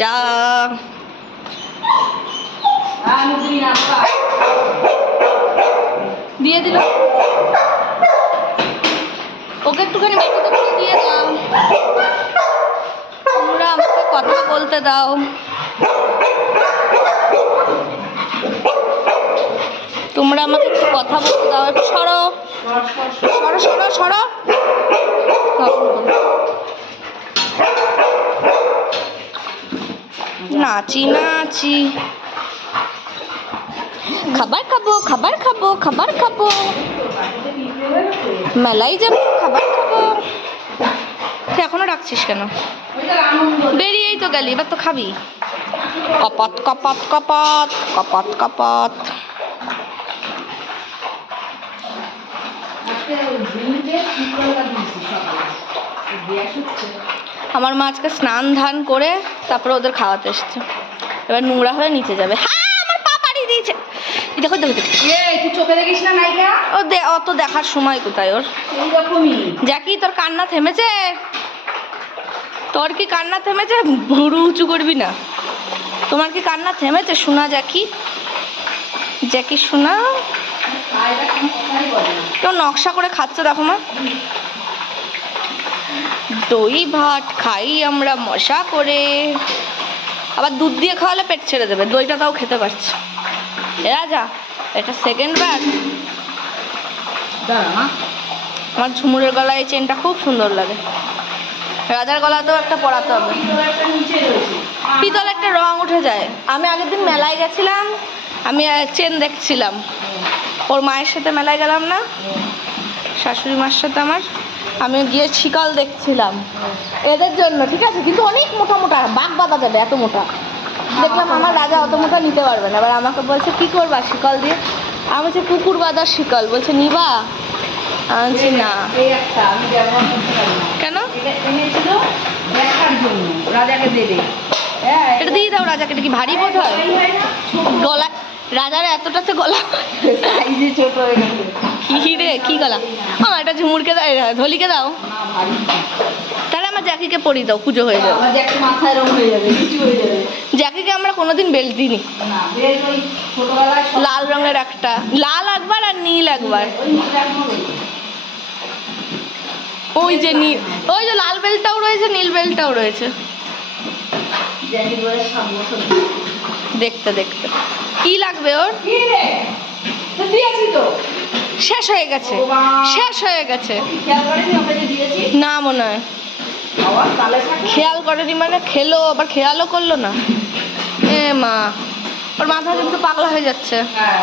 যা দিয়ে দিল। ওকে একটুখানি দিয়ে দাও। তোমরা আমাকে কথা বলতে দাও। তোমরা আমাকে একটু কথা বলতে দাও। একটু সরো। সরো সরো সরো। নাচি নাচি। খাবার খাব খাবার খাব খাবার খাব। মেলাই যাব, খাবার খাব। তুই এখনও রাখছিস কেন? বেরিয়েই তো গেলি, এবার তো খাবি। কপাত কপাত কপাত কপাত কপাত আমার মা আজকে স্নান ধান করে তারপরে ওদের খাওয়াতে এসছে। এবার নোংরা হয়ে নিচে যাবে। হ্যাঁ আমার পা পাড়ি দিয়েছে। দেখো দেখো তুই চোখে দেখিস না ও দে অত দেখার সময় কোথায় ওর? জ্যাকি তোর কান্না থেমেছে? তোর কি কান্না থেমেছে? ভুরু উঁচু করবি না। তোমার কি কান্না থেমেছে? শোনা জ্যাকি। জ্যাকি শোনা। কেউ নকশা করে খাচ্ছে দেখো মা। দই ভাত খাই আমরা মশা করে। আবার দুধ দিয়ে খাওয়ালে পেট ছেড়ে দেবে দইটা তাও খেতে পারছে। রাজা এটা সেকেন্ড বার। আমার ঝুমুরের গলায় এই চেনটা খুব সুন্দর লাগে। রাজার গলাতেও একটা পরাতে হবে। পিতল একটা রং উঠে যায়। আমি আগের দিন মেলায় গেছিলাম আমি চেন দেখছিলাম। ওর মায়ের সাথে মেলায় গেলাম না? শাশুড়ি মার সাথে আমার? আমি গিয়ে শিকল দেখছিলাম। এদের জন্য ঠিক আছে? কিন্তু অনেক মোটা মোটা বাঘ বাঁধা যাবে এত মোটা। দেখলাম আমার রাজা অত মোটা নিতে পারবে না। এবার আমাকে বলছে কি করবা শিকল দিয়ে? আমি বলছি কুকুর বাঁধার শিকল। বলছে নিবা? বলছি না। কেন? রাজাকে দেবে। হ্যাঁ এটা দিয়ে দাও রাজাকে এটা কি ভারী বোধ হয়? গলা রাজার এতটাতে গলা? সাইজে ছোট হয়ে গেছে কি রে কি গলা? ও এটা ঝুমুরকে দাও ধলিকে দাও। তাহলে আমার জ্যাকিকে পরিয়ে দাও পুজো হয়ে যাবে। মাথায় রং হয়ে যাবে হয়ে যাবে। জ্যাকিকে আমরা কোনোদিন বেল্ট দিইনি। লাল রঙের একটা। লাল একবার আর নীল একবার। ওই যে নীল ওই যে লাল বেল্টটাও রয়েছে নীল বেল্টটাও রয়েছে। জ্যাকেট বয়স সাত বছর। দেখতে দেখতে। কি লাগবে ওর? শেষ হয়ে গেছে। শেষ হয়ে গেছে। না মনে হয়। খেয়াল করেনি মানে খেলো আবার খেয়ালও করল না। এ মা ওর মাথা কিন্তু পাগলা হয়ে যাচ্ছে। হ্যাঁ